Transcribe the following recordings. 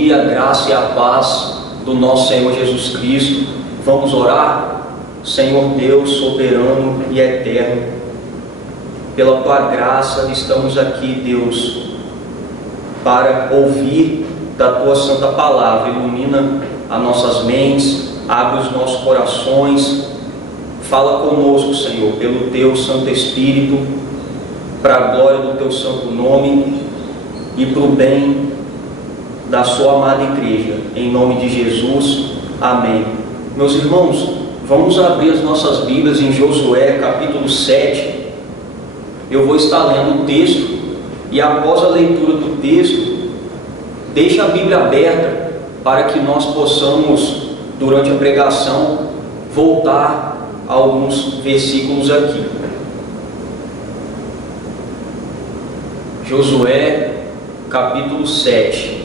dia, a graça e a paz do nosso Senhor Jesus Cristo. Vamos orar? Senhor Deus, soberano e eterno, pela Tua graça estamos aqui, Deus, para ouvir da Tua santa palavra. Ilumina as nossas mentes, abre os nossos corações, fala conosco, Senhor, pelo Teu Santo Espírito, para a glória do Teu santo nome e para o bem da Sua amada igreja, em nome de Jesus, amém. Meus irmãos, vamos abrir as nossas Bíblias em Josué capítulo 7. Eu vou estar lendo o texto e após a leitura do texto, deixe a Bíblia aberta para que nós possamos, durante a pregação, voltar a alguns versículos aqui. Josué capítulo 7.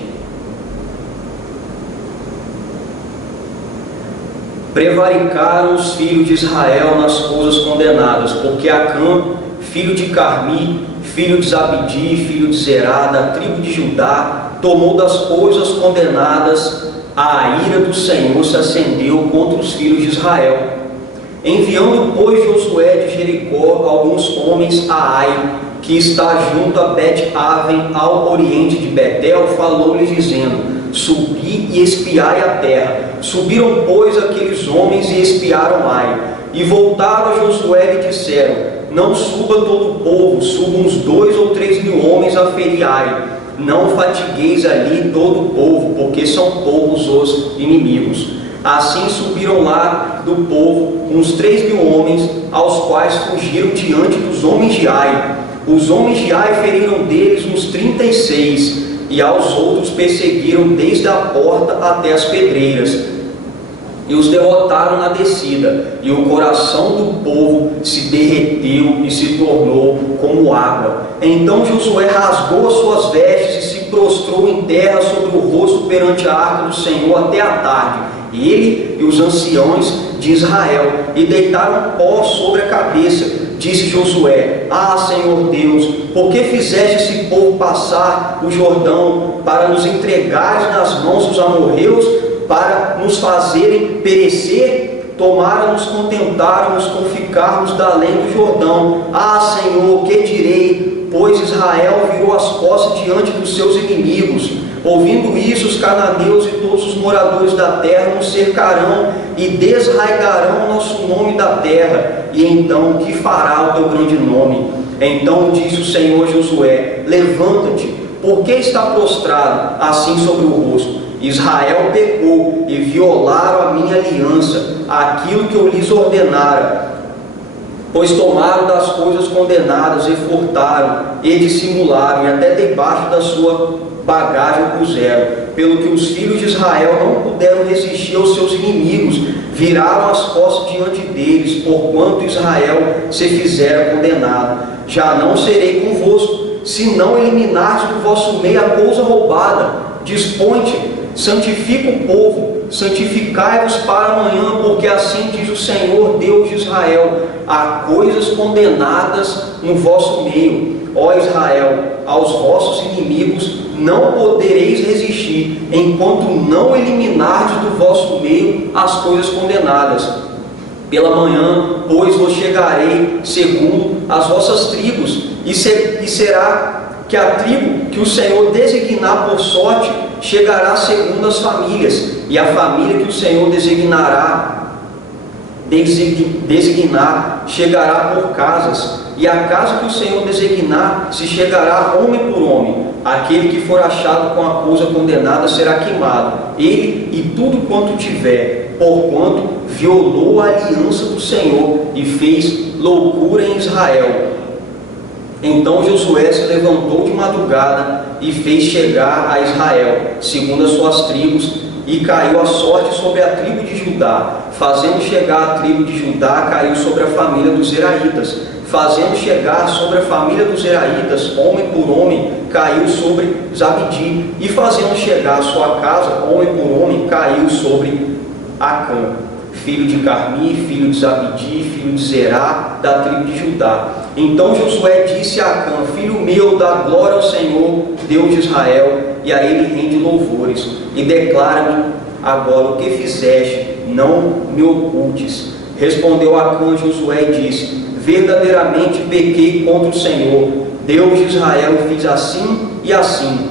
Prevaricaram os filhos de Israel nas coisas condenadas, porque Acã, filho de Carmi, filho de Zabdi, filho de Zerá, da tribo de Judá, tomou das coisas condenadas, a ira do Senhor se acendeu contra os filhos de Israel. Enviando, pois, Josué de Jericó alguns homens a Ai, que está junto a Bet-Aven, ao oriente de Betel, falou-lhes dizendo: subi e espiai a terra. Subiram, pois, aqueles homens e espiaram Ai. E voltaram a Josué e disseram: não suba todo o povo, subam uns 2 ou 3 mil homens a ferir Ai. Não fatigueis ali todo o povo, porque são poucos os inimigos. Assim subiram lá do povo uns 3 mil homens, aos quais fugiram diante dos homens de Ai. Os homens de Ai feriram deles uns 36, e aos outros perseguiram desde a porta até as pedreiras, e os derrotaram na descida, e o coração do povo se derreteu e se tornou como água. Então Josué rasgou as suas vestes e se prostrou em terra sobre o rosto perante a arca do Senhor até a tarde, ele e os anciões de Israel, e deitaram pó sobre a cabeça. Disse Josué: ah, Senhor Deus, por que fizeste esse povo passar o Jordão para nos entregares nas mãos dos amorreus, para nos fazerem perecer? Tomara-nos, contentaram-nos com ficarmos da além do Jordão. Ah, Senhor, que direi? Pois Israel virou as costas diante dos seus inimigos. Ouvindo isso, os cananeus e todos os moradores da terra nos cercarão e desraigarão o nosso nome da terra. E então, o que fará o teu grande nome? Então disse o Senhor a Josué: levanta-te, por que está prostrado assim sobre o rosto? Israel pecou e violaram a minha aliança, aquilo que eu lhes ordenara. Pois tomaram das coisas condenadas e furtaram, e dissimularam, e até debaixo da sua bagagem puseram, pelo que os filhos de Israel não puderam resistir aos seus inimigos, viraram as costas diante deles, porquanto Israel se fizera condenado. Já não serei convosco, se não eliminardes do vosso meio a coisa roubada. Dispõe-te, santifica o povo, santificai-vos para amanhã, porque assim diz o Senhor Deus de Israel: há coisas condenadas no vosso meio. Ó Israel, aos vossos inimigos não podereis resistir, enquanto não eliminardes do vosso meio as coisas condenadas. Pela manhã, pois, vos chegarei segundo as vossas tribos, e será que a tribo que o Senhor designar por sorte chegará segundo as famílias, e a família que o Senhor designar chegará por casas, e a casa que o Senhor designar se chegará homem por homem. Aquele que for achado com a coisa condenada será queimado, ele e tudo quanto tiver, porquanto violou a aliança do Senhor e fez loucura em Israel. Então Josué se levantou de madrugada e fez chegar a Israel, segundo as suas tribos, e caiu a sorte sobre a tribo de Judá. Fazendo chegar a tribo de Judá, caiu sobre a família dos Zeraitas. Fazendo chegar sobre a família dos Zeraitas, homem por homem, caiu sobre Zabdi. E fazendo chegar a sua casa, homem por homem, caiu sobre Acã, filho de Carmi, filho de Zabdi, filho de Zerá, da tribo de Judá. Então Josué disse a Acã: filho meu, dá glória ao Senhor, Deus de Israel, e a ele rende louvores. E declara-me agora o que fizeste, não me ocultes. Respondeu Acã Josué e disse: verdadeiramente pequei contra o Senhor, Deus de Israel, e fiz assim e assim.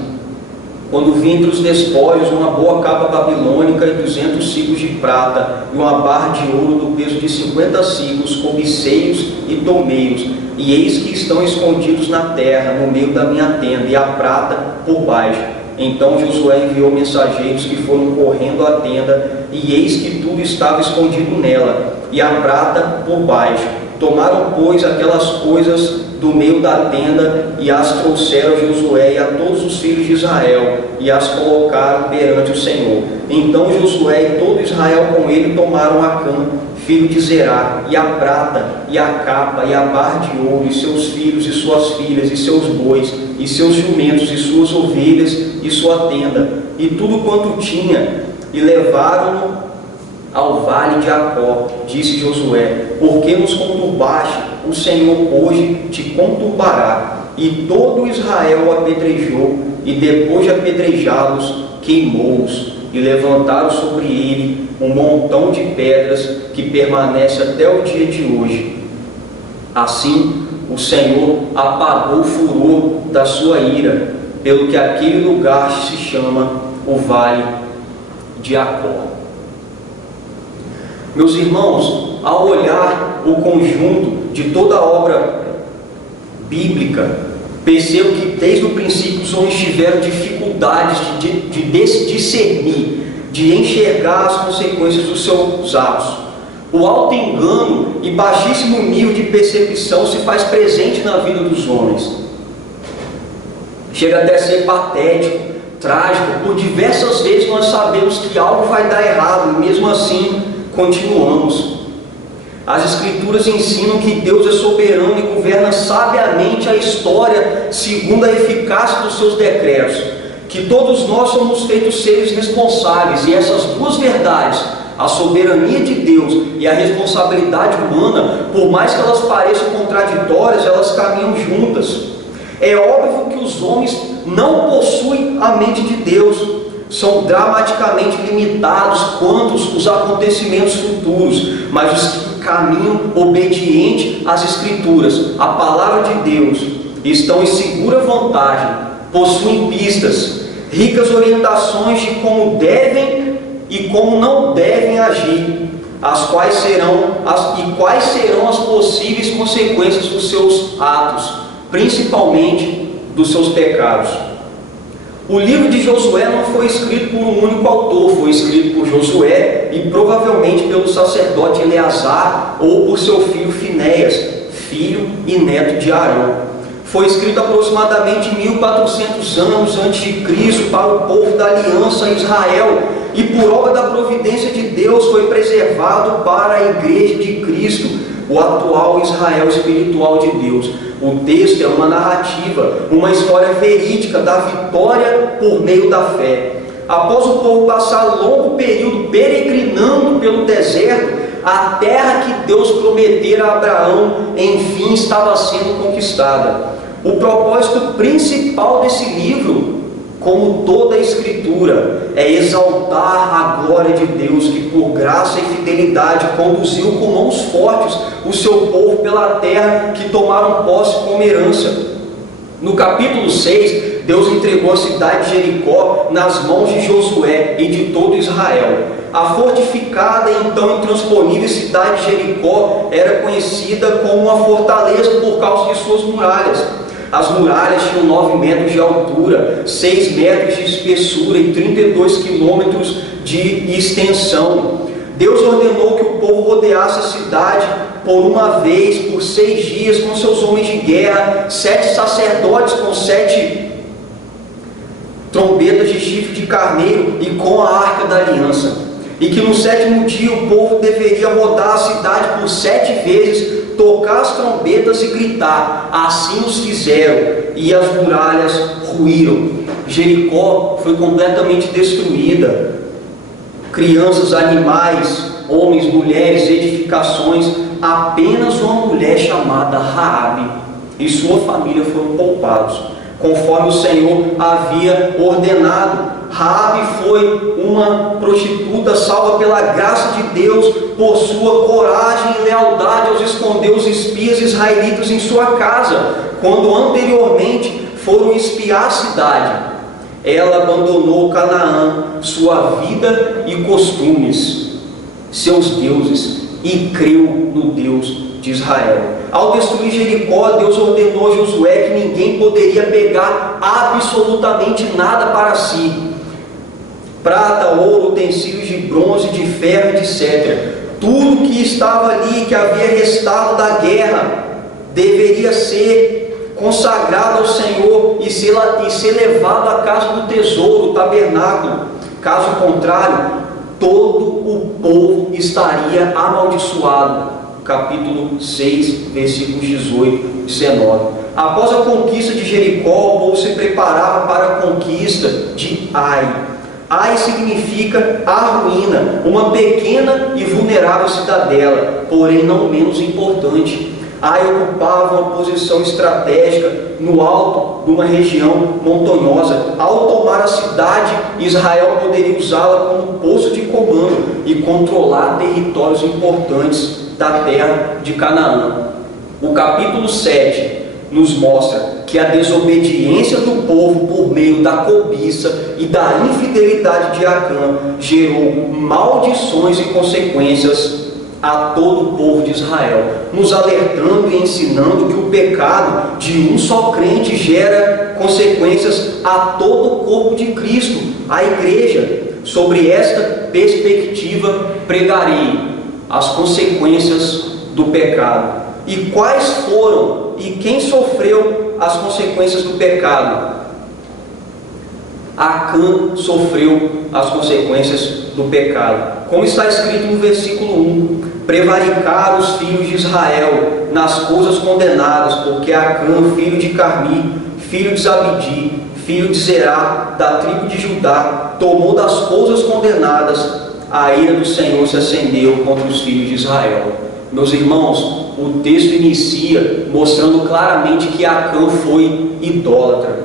Quando vi entre os despojos uma boa capa babilônica e 200 ciclos de prata, e uma barra de ouro do peso de 50 ciclos, cobicei-os e tomei-os, e eis que estão escondidos na terra, no meio da minha tenda, e a prata por baixo. Então Josué enviou mensageiros que foram correndo à tenda, e eis que tudo estava escondido nela, e a prata por baixo. Tomaram, pois, aquelas coisas do meio da tenda, e as trouxeram a Josué e a todos os filhos de Israel, e as colocaram perante o Senhor. Então Josué e todo Israel com ele tomaram Acã, filho de Zerá, e a prata, e a capa, e a barra de ouro, e seus filhos, e suas filhas, e seus bois, e seus jumentos, e suas ovelhas, e sua tenda, e tudo quanto tinha, e levaram-no ao vale de Acó. Disse Josué: porque nos conturbaste, o Senhor hoje te conturbará. E todo Israel o apedrejou, e depois de apedrejá-los, queimou-os, e levantaram sobre ele um montão de pedras que permanece até o dia de hoje. Assim o Senhor apagou o furor da sua ira, pelo que aquele lugar se chama o Vale de Acó. Meus irmãos, ao olhar o conjunto de toda a obra bíblica, percebo que desde o princípio os homens tiveram dificuldades de discernir, de enxergar as consequências dos seus atos. O alto engano e baixíssimo nível de percepção se faz presente na vida dos homens. Chega até a ser patético, trágico. Por diversas vezes nós sabemos que algo vai dar errado, e mesmo assim continuamos. As Escrituras ensinam que Deus é soberano e governa sabiamente a história segundo a eficácia dos seus decretos, que todos nós somos feitos seres responsáveis, e essas duas verdades, a soberania de Deus e a responsabilidade humana, por mais que elas pareçam contraditórias, elas caminham juntas. É óbvio que os homens não possuem a mente de Deus, são dramaticamente limitados quanto aos acontecimentos futuros, mas os que caminham obediente às Escrituras, a palavra de Deus, estão em segura vantagem, possuem pistas, ricas orientações de como devem e como não devem agir, quais serão as possíveis consequências dos seus atos, principalmente dos seus pecados. O livro de Josué não foi escrito por um único autor, foi escrito por Josué e provavelmente pelo sacerdote Eleazar ou por seu filho Finéias, filho e neto de Arão. Foi escrito aproximadamente 1400 anos antes de Cristo para o povo da aliança Israel, e por obra da providência de Deus foi preservado para a igreja de Cristo, o atual Israel espiritual de Deus. O texto é uma narrativa, uma história verídica da vitória por meio da fé. Após o povo passar longo período peregrinando pelo deserto, a terra que Deus prometera a Abraão, enfim, estava sendo conquistada. O propósito principal desse livro, como toda a Escritura, é exaltar a glória de Deus, que por graça e fidelidade conduziu com mãos fortes o seu povo pela terra que tomaram posse como herança. No capítulo 6, Deus entregou a cidade de Jericó nas mãos de Josué e de todo Israel. A fortificada e então intransponível cidade de Jericó era conhecida como uma fortaleza por causa de suas muralhas. As muralhas tinham 9 metros de altura, 6 metros de espessura e 32 quilômetros de extensão. Deus ordenou que o povo rodeasse a cidade por uma vez, por 6 dias, com seus homens de guerra, 7 sacerdotes com 7 trombetas de chifre de carneiro e com a arca da aliança. E que no 7º dia o povo deveria rodar a cidade por 7 vezes, tocar as trombetas e gritar. Assim os fizeram, e as muralhas ruíram. Jericó foi completamente destruída. Crianças, animais, homens, mulheres, edificações. Apenas uma mulher chamada Raabe e sua família foram poupados. conforme o Senhor havia ordenado. Raabe foi uma prostituta salva pela graça de Deus por sua coragem e lealdade ao esconder os espias israelitas em sua casa, quando anteriormente foram espiar a cidade. Ela abandonou Canaã, sua vida e costumes, seus deuses, e creu no Deus de Israel. Ao destruir Jericó, Deus ordenou a Josué que ninguém poderia pegar absolutamente nada para si: prata, ouro, utensílios de bronze, de ferro, etc. Tudo que estava ali, que havia restado da guerra, deveria ser consagrado ao Senhor e ser levado à casa do tesouro, o tabernáculo. Caso contrário, todo o povo estaria amaldiçoado. Capítulo 6, versículos 18 e 19. Após a conquista de Jericó, o povo se preparava para a conquista de Ai. Ai significa a ruína, uma pequena e vulnerável cidadela, porém não menos importante. Ai ocupava uma posição estratégica no alto de uma região montanhosa. Ao tomar a cidade, Israel poderia usá-la como posto de comando e controlar territórios importantes da terra de Canaã. O capítulo 7 nos mostra que a desobediência do povo por meio da cobiça e da infidelidade de Acã gerou maldições e consequências a todo o povo de Israel, nos alertando e ensinando que o pecado de um só crente gera consequências a todo o corpo de Cristo, a igreja. Sobre esta perspectiva pregarei as consequências do pecado. E quais foram e quem sofreu as consequências do pecado? Acã sofreu as consequências do pecado. Como está escrito no versículo 1: prevaricaram os filhos de Israel nas coisas condenadas, porque Acã, filho de Carmi, filho de Zabdi, filho de Zerá, da tribo de Judá, tomou das coisas condenadas. A ira do Senhor se acendeu contra os filhos de Israel. Meus irmãos, o texto inicia mostrando claramente que Acã foi idólatra.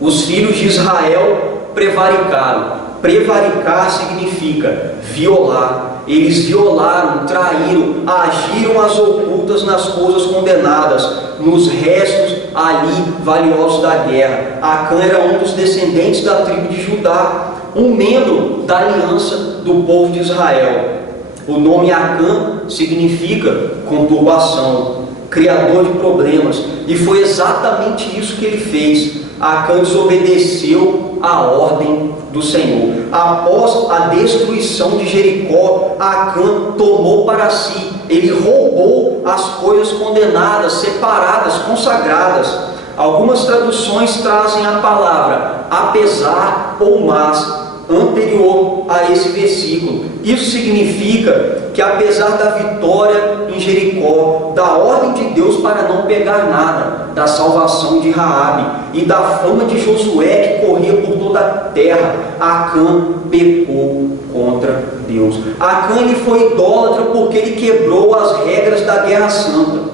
Os filhos de Israel prevaricaram. Prevaricar significa violar. Eles violaram, traíram, agiram às ocultas nas coisas condenadas, nos restos ali valiosos da guerra. Acã era um dos descendentes da tribo de Judá, um membro da aliança do povo de Israel. O nome Acã significa conturbação, criador de problemas, e foi exatamente isso que ele fez. Acã desobedeceu a ordem do Senhor. Após a destruição de Jericó, Acã tomou para si, ele roubou as coisas condenadas, separadas, consagradas. Algumas traduções trazem a palavra apesar ou mas anterior a esse versículo. Isso significa que apesar da vitória em Jericó, da ordem de Deus para não pegar nada, da salvação de Raabe e da fama de Josué que corria por toda a terra, Acã pecou contra Deus. Acã ele foi idólatra porque ele quebrou as regras da guerra santa.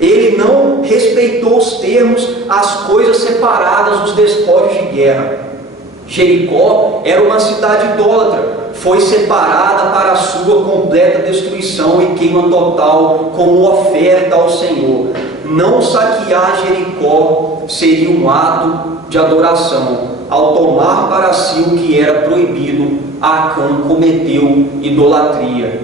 Ele não respeitou os termos, as coisas separadas dos despojos de guerra. Jericó era uma cidade idólatra, foi separada para a sua completa destruição e queima total como oferta ao Senhor. Não saquear Jericó seria um ato de adoração. Ao tomar para si o que era proibido, Acã cometeu idolatria.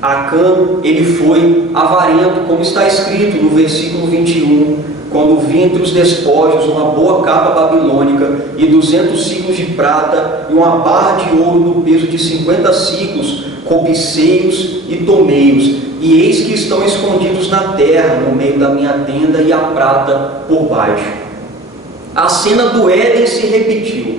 Acã, ele foi avarento, como está escrito no versículo 21, quando vi entre os despojos uma boa capa babilônica e 200 ciclos de prata e uma barra de ouro no peso de 50 ciclos, cobicei-os e tomei-os, e eis que estão escondidos na terra, no meio da minha tenda, e a prata por baixo. A cena do Éden se repetiu.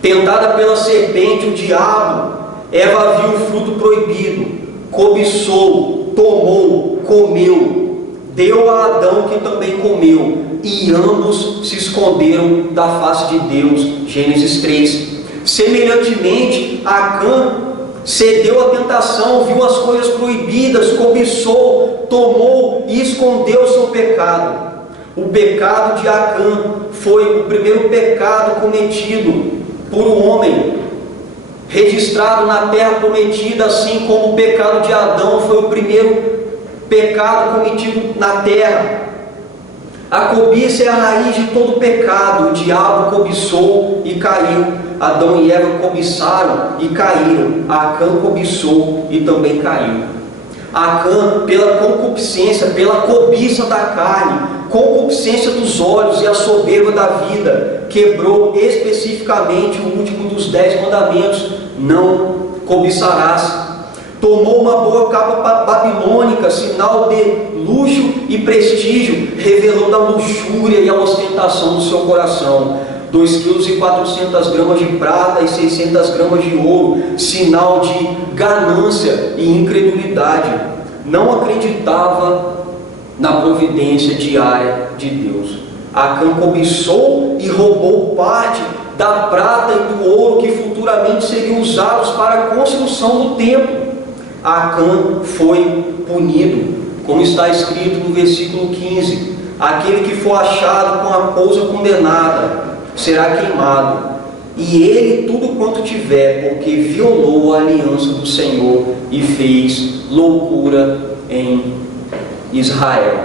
Tentada pela serpente, o diabo, Eva viu o fruto proibido, cobiçou, tomou, comeu, deu a Adão, que também comeu, e ambos se esconderam da face de Deus. Gênesis 3. Semelhantemente, Acã cedeu à tentação, viu as coisas proibidas, cobiçou, tomou e escondeu o seu pecado. O pecado de Acã foi o primeiro pecado cometido por um homem, registrado na terra prometida, assim como o pecado de Adão foi o primeiro pecado cometido na terra. A cobiça é a raiz de todo pecado. O diabo cobiçou e caiu. Adão e Eva cobiçaram e caíram. Acã cobiçou e também caiu. Acã, pela concupiscência, pela cobiça da carne, concupiscência dos olhos e a soberba da vida, quebrou especificamente o último dos 10 mandamentos: não cobiçarás. Tomou uma boa capa babilônica, sinal de luxo e prestígio, revelando a luxúria e a ostentação do seu coração. 2,4 kg de prata e 600 gramas de ouro, sinal de ganância e incredulidade. Não acreditava na providência diária de Deus. Acã cobiçou e roubou parte da prata e do ouro que futuramente seriam usados para a construção do templo. Acã foi punido, como está escrito no versículo 15: aquele que for achado com a coisa condenada será queimado, e ele tudo quanto tiver, porque violou a aliança do Senhor e fez loucura em Israel.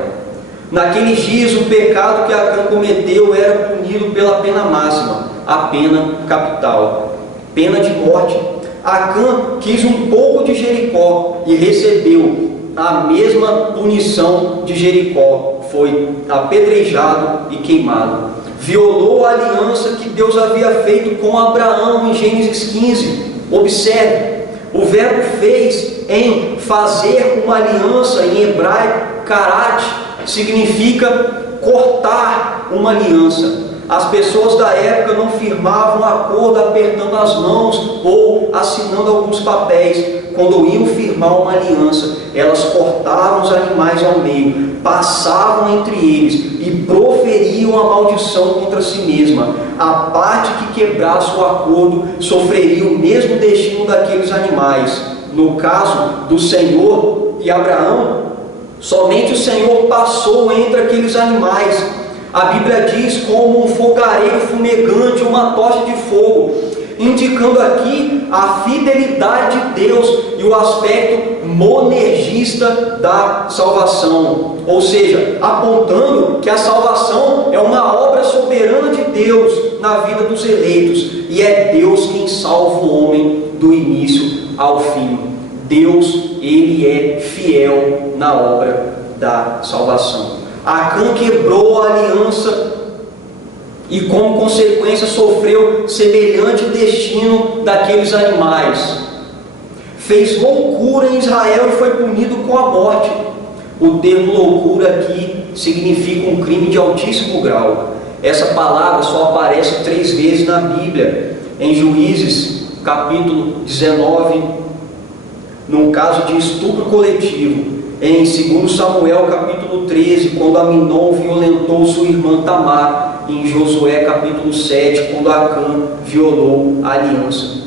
Naqueles dias, o pecado que Acã cometeu era punido pela pena máxima, a pena capital, pena de morte. Acã quis um pouco de Jericó e recebeu a mesma punição de Jericó, foi apedrejado e queimado. Violou a aliança que Deus havia feito com Abraão em Gênesis 15. Observe, o verbo fez em fazer uma aliança, em hebraico, karat, significa cortar uma aliança. As pessoas da época não firmavam acordo apertando as mãos ou assinando alguns papéis. Quando iam firmar uma aliança, elas cortavam os animais ao meio, passavam entre eles e proferiam a maldição contra si mesma. A parte que quebrasse o acordo sofreria o mesmo destino daqueles animais. No caso do Senhor e Abraão, somente o Senhor passou entre aqueles animais. A Bíblia diz como um fogareiro fumegante, uma tocha de fogo, indicando aqui a fidelidade de Deus e o aspecto monergista da salvação, ou seja, apontando que a salvação é uma obra soberana de Deus na vida dos eleitos, e é Deus quem salva o homem do início ao fim. Deus, Ele é fiel na obra da salvação. Acã quebrou a aliança e, como consequência, sofreu semelhante destino daqueles animais. Fez loucura em Israel e foi punido com a morte. O termo loucura aqui significa um crime de altíssimo grau. Essa palavra só aparece 3 vezes na Bíblia. Em Juízes, capítulo 19, num caso de estupro coletivo. Em 2 Samuel, capítulo 13, quando Aminon violentou sua irmã Tamar. Em Josué, capítulo 7, quando Acã violou a aliança.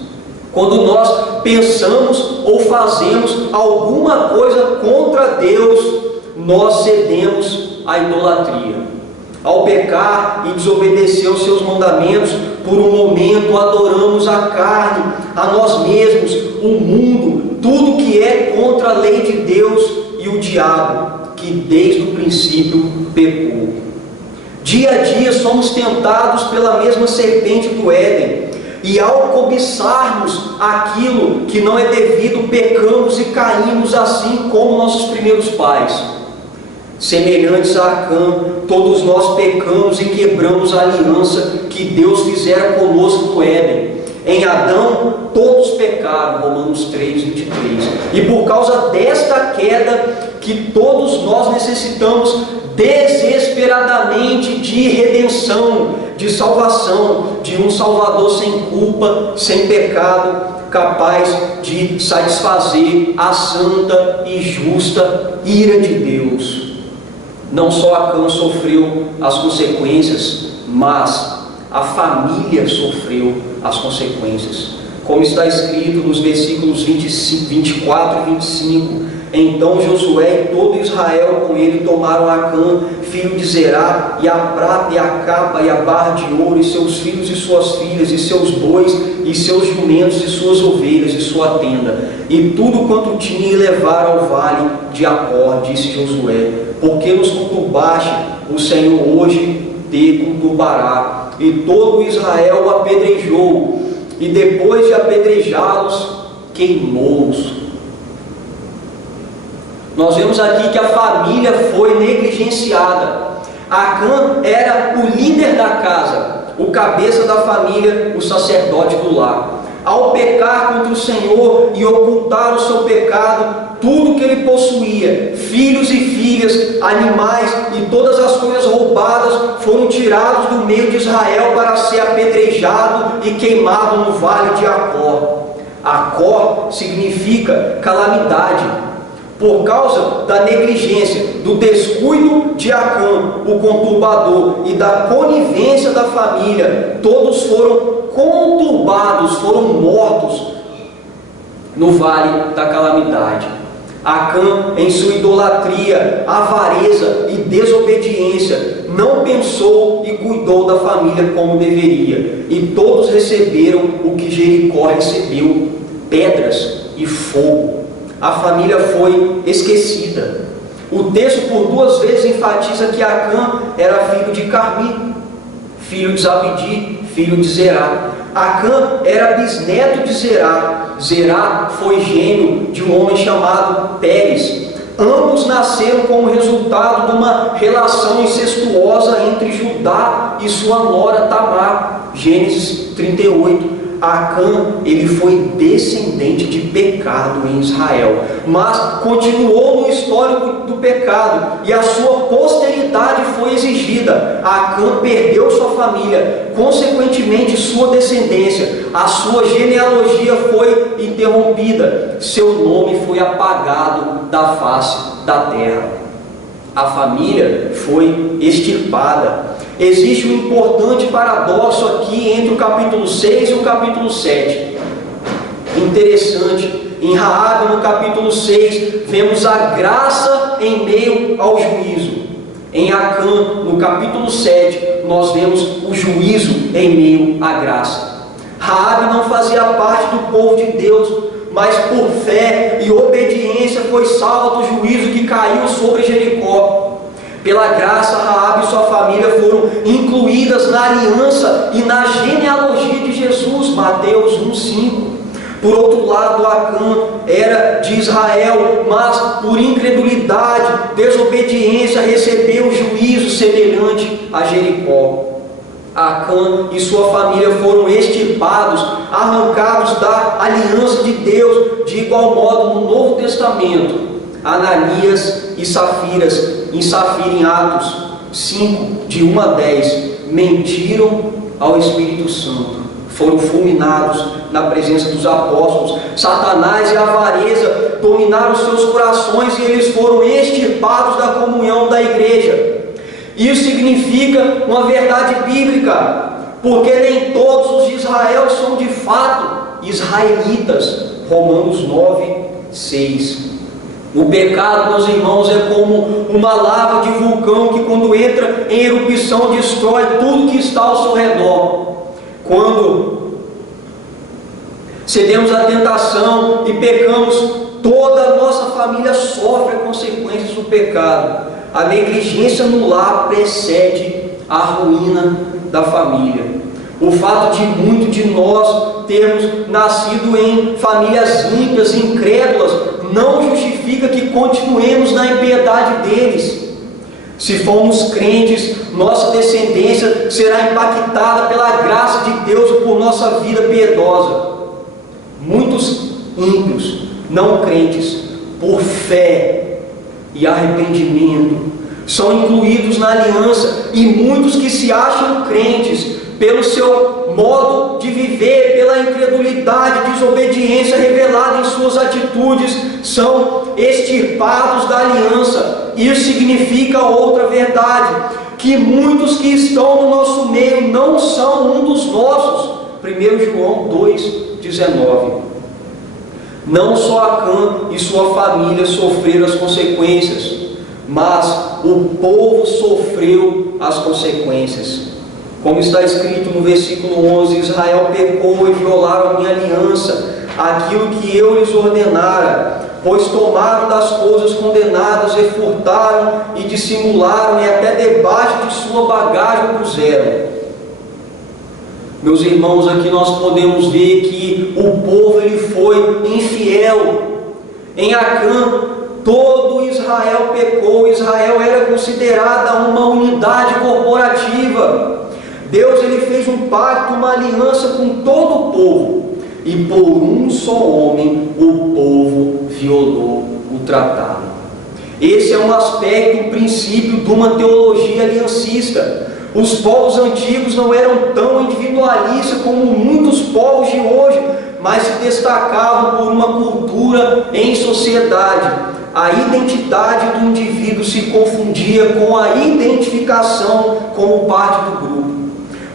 Quando nós pensamos ou fazemos alguma coisa contra Deus, nós cedemos à idolatria. Ao pecar e desobedecer aos seus mandamentos, por um momento adoramos a carne, a nós mesmos, o mundo, tudo que é contra a lei de Deus e o diabo, que desde o princípio pecou. Dia a dia somos tentados pela mesma serpente do Éden, e ao cobiçarmos aquilo que não é devido, pecamos e caímos assim como nossos primeiros pais. Semelhantes a Acã, todos nós pecamos e quebramos a aliança que Deus fizera conosco no Éden. Em Adão, todos pecaram, Romanos 3, 23. E por causa desta queda, que todos nós necessitamos desesperadamente de redenção, de salvação, de um Salvador sem culpa, sem pecado, capaz de satisfazer a santa e justa ira de Deus. Não só Acã sofreu as consequências, mas a família sofreu as consequências. Como está escrito nos versículos 24 e 25, Então Josué e todo Israel com ele tomaram Acã, filho de Zerá, e a prata, e a capa, e a barra de ouro, e seus filhos e suas filhas, e seus bois, e seus jumentos, e suas ovelhas, e sua tenda, e tudo quanto tinha, e levaram ao vale de Acor, disse Josué, porque nos conturbaste, o Senhor hoje te conturbará. E todo Israel o apedrejou, e depois de apedrejá-los, queimou-os. Nós vemos aqui que a família foi negligenciada. Acã era o líder da casa, o cabeça da família, o sacerdote do lar. Ao pecar contra o Senhor e ocultar o seu pecado, tudo que ele possuía, filhos e filhas, animais e todas as coisas roubadas, foram tirados do meio de Israel para ser apedrejado e queimado no vale de Acor. Acor significa calamidade. Por causa da negligência, do descuido de Acã, o conturbador, e da conivência da família, todos foram conturbados, foram mortos no vale da calamidade. Acã, em sua idolatria, avareza e desobediência, não pensou e cuidou da família como deveria, e todos receberam o que Jericó recebeu: pedras e fogo. A família foi esquecida. O texto por 2 vezes enfatiza que Acã era filho de Carmi, filho de Zabdi, filho de Zerá. Acã era bisneto de Zerá. Zerá foi gêmeo de um homem chamado Pérez. Ambos nasceram como resultado de uma relação incestuosa entre Judá e sua nora Tamar. Gênesis 38. Acã, ele foi descendente de pecado em Israel, mas continuou no histórico do pecado, e a sua posteridade foi exigida. Acã perdeu sua família, consequentemente sua descendência, a sua genealogia foi interrompida, seu nome foi apagado da face da terra. A família foi extirpada. Existe um importante paradoxo aqui entre o capítulo 6 e o capítulo 7. Interessante, em Raabe, no capítulo 6, vemos a graça em meio ao juízo. Em Acã, no capítulo 7, nós vemos o juízo em meio à graça. Raabe não fazia parte do povo de Deus, mas por fé e obediência foi salva do juízo que caiu sobre Jericó. Pela graça, Raabe e sua família foram incluídas na aliança e na genealogia de Jesus, Mateus 1,5. Por outro lado, Acã era de Israel, mas por incredulidade, desobediência, recebeu juízo semelhante a Jericó. Acã e sua família foram extirpados, arrancados da aliança de Deus, de igual modo no Novo Testamento. Ananias e Safiras, em Safira, em Atos 5, de 1 a 10, mentiram ao Espírito Santo, foram fulminados na presença dos apóstolos. Satanás e a avareza dominaram seus corações e eles foram extirpados da comunhão da igreja. Isso significa uma verdade bíblica, porque nem todos os de Israel são de fato israelitas. Romanos 9, 6. O pecado, meus irmãos, é como uma lava de vulcão que, quando entra em erupção, destrói tudo que está ao seu redor. Quando cedemos à tentação e pecamos, toda a nossa família sofre as consequências do pecado. A negligência no lar precede a ruína da família. O fato de muitos de nós termos nascido em famílias ímpias, incrédulas, não justifica que continuemos na impiedade deles. Se formos crentes, nossa descendência será impactada pela graça de Deus e por nossa vida piedosa. Muitos ímpios, não crentes, por fé e arrependimento, são incluídos na aliança, e muitos que se acham crentes, pelo seu modo de viver, pela incredulidade, desobediência revelada em suas atitudes, são extirpados da aliança. Isso significa outra verdade, que muitos que estão no nosso meio não são um dos nossos. 1 João 2,19. Não só Acã e sua família sofreram as consequências, mas o povo sofreu as consequências. Como está escrito no versículo 11: Israel pecou e violaram a minha aliança, aquilo que eu lhes ordenara, pois tomaram das coisas condenadas e furtaram e dissimularam e até debaixo de sua bagagem puseram. Meus irmãos, aqui nós podemos ver que o povo ele foi infiel. Em Acã, todo Israel pecou. Israel era considerada uma unidade corporativa. Deus ele fez um pacto, uma aliança com todo o povo, e por um só homem o povo violou o tratado. Esse é um aspecto, um princípio de uma teologia aliancista. Os povos antigos não eram tão individualistas como muitos povos de hoje, mas se destacavam por uma cultura em sociedade. A identidade do indivíduo se confundia com a identificação como parte do grupo.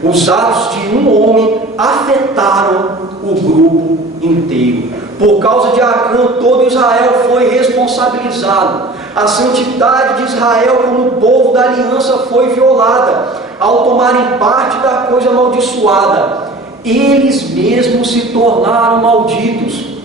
Os atos de um homem afetaram o grupo inteiro. Por causa de Acã, todo Israel foi responsabilizado. A santidade de Israel como povo da aliança foi violada ao tomarem parte da coisa amaldiçoada. Eles mesmos se tornaram malditos.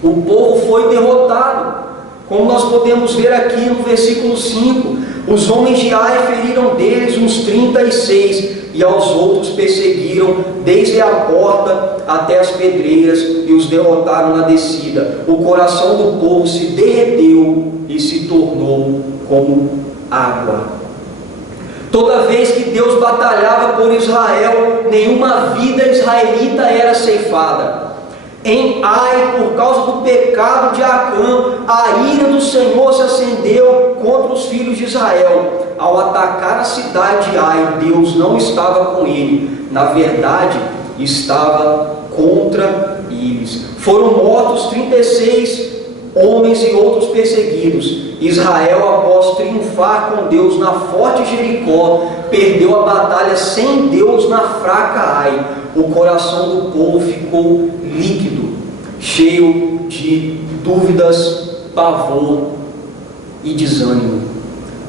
O povo foi derrotado. Como nós podemos ver aqui no versículo 5, os homens de Ai feriram deles uns 36, e aos outros perseguiram desde a porta até as pedreiras e os derrotaram na descida. O coração do povo se derreteu e se tornou como água. Toda vez que Deus batalhava por Israel, nenhuma vida israelita era ceifada. Em Ai, por causa do pecado de Acã, a ira do Senhor se acendeu contra os filhos de Israel. Ao atacar a cidade de Ai, Deus não estava com ele. Na verdade, estava contra eles. Foram mortos 36 homens e outros perseguidos. Israel, após triunfar com Deus na forte Jericó, perdeu a batalha sem Deus na fraca Ai. O coração do povo ficou líquido, cheio de dúvidas, pavor e desânimo.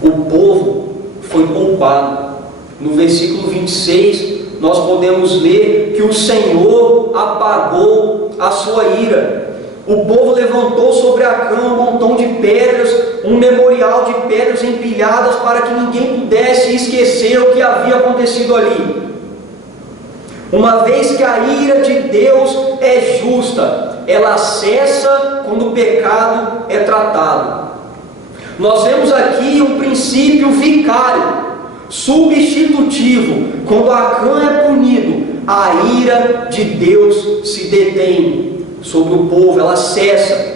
O povo foi poupado. No versículo 26, nós podemos ler que o Senhor apagou a sua ira. O povo levantou sobre Acã um montão de pedras, um memorial de pedras empilhadas para que ninguém pudesse esquecer o que havia acontecido ali. Uma vez que a ira de Deus é justa, ela cessa quando o pecado é tratado. Nós vemos aqui um princípio vicário, substitutivo. Quando Acã é punido, a ira de Deus se detém sobre o povo, ela cessa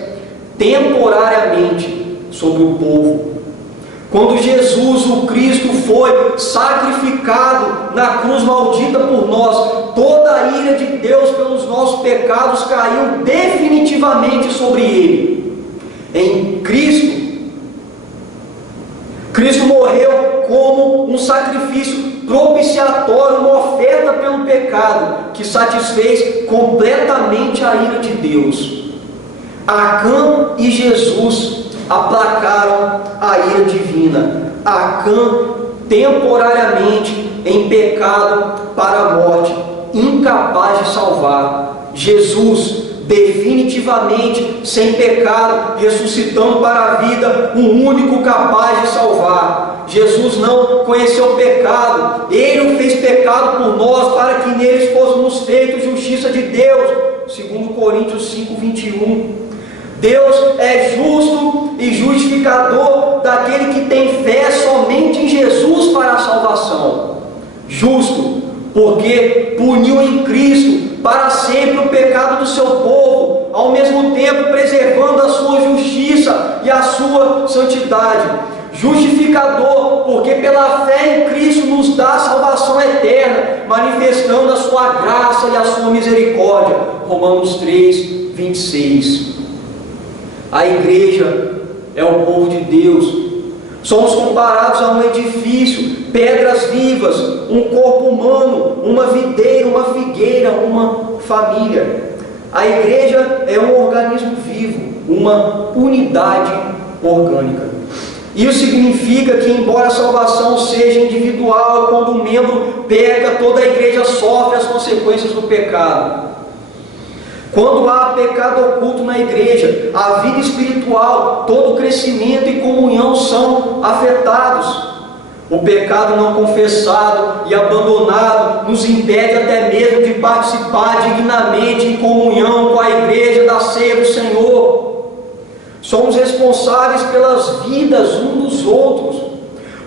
temporariamente sobre o povo. Quando Jesus, o Cristo, foi sacrificado na cruz maldita por nós, toda a ira de Deus pelos nossos pecados caiu definitivamente sobre ele. Em Cristo morreu como um sacrifício propiciatório, uma oferta pelo pecado, que satisfez completamente a ira de Deus. Acã e Jesus aplacaram a ira divina. Acã temporariamente em pecado para a morte, incapaz de salvar. Jesus definitivamente sem pecado, ressuscitando para a vida, o único capaz de salvar. Jesus não conheceu o pecado, Ele o fez pecado por nós, para que neles fôssemos feitos justiça de Deus, segundo Coríntios 5:21. Deus é justo e justificador daquele que tem fé somente em Jesus para a salvação. Justo, porque puniu em Cristo para sempre o pecado do seu povo, ao mesmo tempo preservando a sua justiça e a sua santidade. Justificador, porque pela fé em Cristo nos dá a salvação eterna, manifestando a sua graça e a sua misericórdia. Romanos 3:26. A igreja é o povo de Deus. Somos comparados a um edifício, pedras vivas, um corpo humano, uma videira, uma figueira, uma família. A igreja é um organismo vivo, uma unidade orgânica. Isso significa que, embora a salvação seja individual, quando um membro peca, toda a igreja sofre as consequências do pecado. Quando há pecado oculto na igreja, a vida espiritual, todo o crescimento e comunhão são afetados. O pecado não confessado e abandonado nos impede até mesmo de participar dignamente em comunhão com a igreja da ceia do Senhor. Somos responsáveis pelas vidas uns dos outros.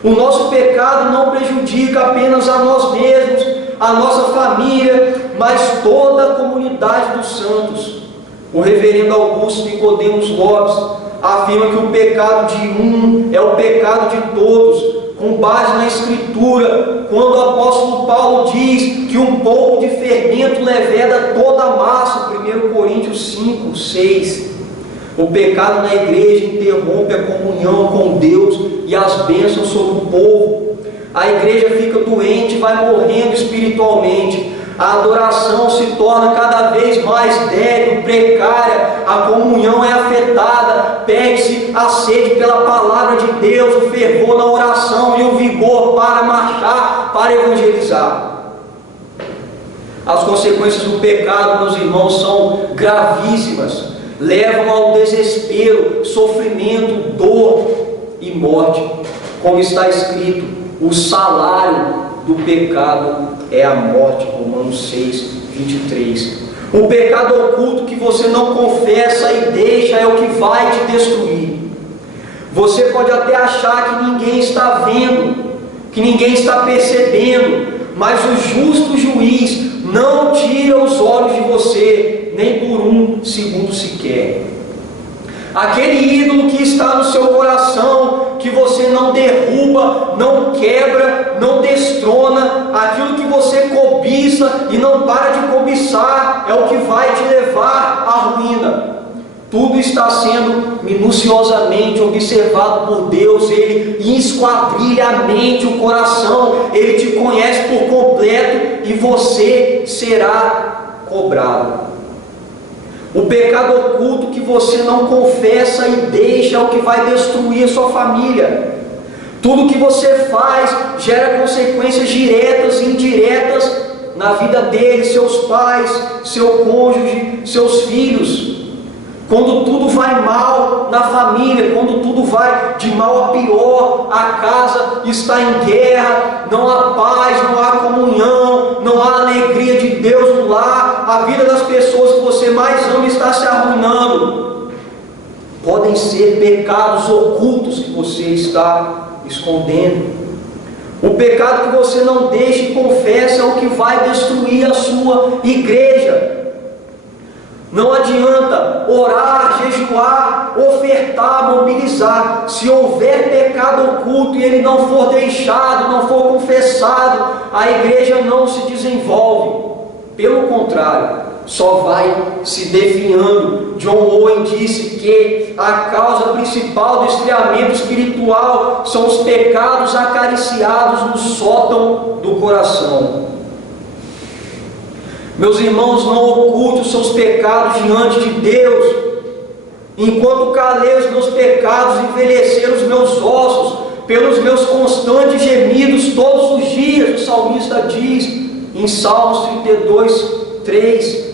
O nosso pecado não prejudica apenas a nós mesmos, a nossa família, mas toda a comunidade dos santos. O reverendo Augusto Nicodemos Lopes afirma que o pecado de um é o pecado de todos, com base na Escritura, quando o apóstolo Paulo diz que um pouco de fermento leveda toda a massa, 1 Coríntios 5, 6. O pecado na igreja interrompe a comunhão com Deus e as bênçãos sobre o povo. A igreja fica doente e vai morrendo espiritualmente. A adoração se torna cada vez mais débil, precária, a comunhão é afetada, perde-se a sede pela palavra de Deus, o fervor na oração e o vigor para marchar, para evangelizar. As consequências do pecado, meus irmãos, são gravíssimas. Levam ao desespero, sofrimento, dor e morte. Como está escrito, o salário do pecado é a morte. Romanos 6, 23. O pecado oculto que você não confessa e deixa é o que vai te destruir. Você pode até achar que ninguém está vendo, que ninguém está percebendo, mas o justo juiz não tira os olhos de você, nem por um segundo sequer. Aquele ídolo que está no seu coração, que você não derruba, não quebra, não destrona, aquilo que você cobiça e não para de cobiçar, é o que vai te levar à ruína. Tudo está sendo minuciosamente observado por Deus. Ele esquadrilha a mente, o coração, Ele te conhece por completo e você será cobrado. O pecado oculto que você não confessa e deixa é o que vai destruir a sua família. Tudo que você faz gera consequências diretas e indiretas na vida deles, seus pais, seu cônjuge, seus filhos. Quando tudo vai mal na família, quando tudo vai de mal a pior, a casa está em guerra, não há paz, não há comunhão, não há alegria de Deus no lar, a vida das pessoas que você mais ama está se arruinando. Podem ser pecados ocultos que você está escondendo. O pecado que você não deixa e confessa é o que vai destruir a sua igreja. Não adianta orar, jejuar, ofertar, mobilizar. Se houver pecado oculto e ele não for deixado, não for confessado, a igreja não se desenvolve. Pelo contrário, só vai se definhando. John Owen disse que a causa principal do esfriamento espiritual são os pecados acariciados no sótão do coração. Meus irmãos, não oculte os seus pecados diante de Deus. Enquanto calei os meus pecados, envelheceram os meus ossos, pelos meus constantes gemidos todos os dias, o salmista diz em Salmos 32, 3.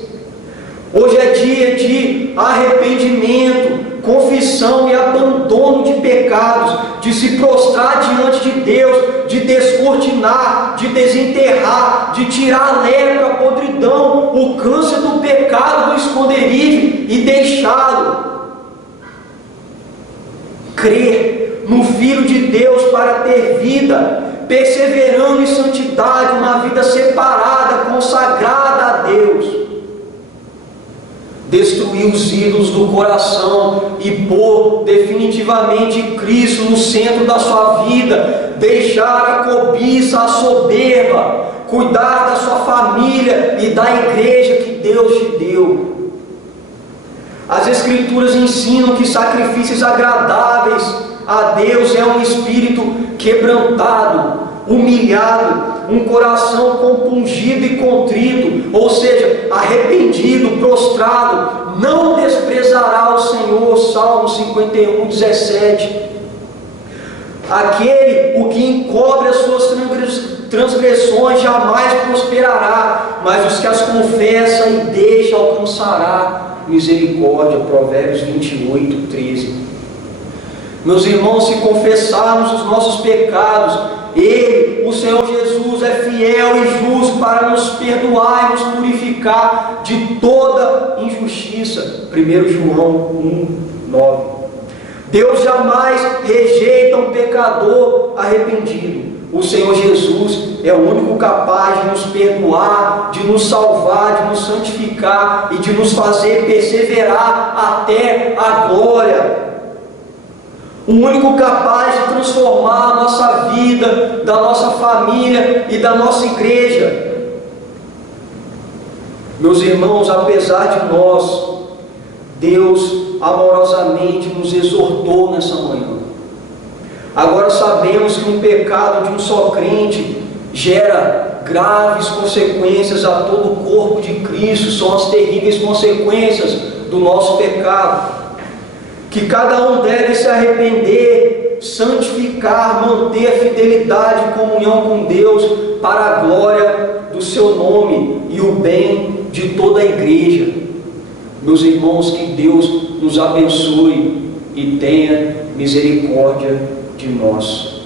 Hoje é dia de arrependimento, confissão e abandono de pecados, de se prostrar diante de Deus, de descortinar, de desenterrar, de tirar a lepra, a podridão, o câncer do pecado do esconderijo e deixá-lo. Crer no Filho de Deus para ter vida, perseverando em santidade, uma vida separada, consagrada a Deus. Destruir os ídolos do coração e pôr definitivamente Cristo no centro da sua vida, deixar a cobiça, a soberba, cuidar da sua família e da igreja que Deus te deu. As Escrituras ensinam que sacrifícios agradáveis a Deus é um espírito quebrantado, humilhado, um coração compungido e contrito, ou seja, arrependido, prostrado, não desprezará o Senhor. Salmo 51, 17. Aquele o que encobre as suas transgressões jamais prosperará, mas os que as confessa e deixa alcançará misericórdia. Provérbios 28, 13. Meus irmãos, se confessarmos os nossos pecados, Ele, o Senhor Jesus, é fiel e justo para nos perdoar e nos purificar de toda injustiça. 1 João 1, 9. Deus jamais rejeita um pecador arrependido. O Senhor Jesus é o único capaz de nos perdoar, de nos salvar, de nos santificar e de nos fazer perseverar até a glória. O único capaz de transformar a nossa vida, da nossa família e da nossa igreja. Meus irmãos, apesar de nós, Deus amorosamente nos exortou nessa manhã. Agora sabemos que um pecado de um só crente gera graves consequências a todo o corpo de Cristo. São as terríveis consequências do nosso pecado, que cada um deve se arrepender, santificar, manter a fidelidade e comunhão com Deus para a glória do seu nome e o bem de toda a igreja. Meus irmãos, que Deus nos abençoe e tenha misericórdia de nós.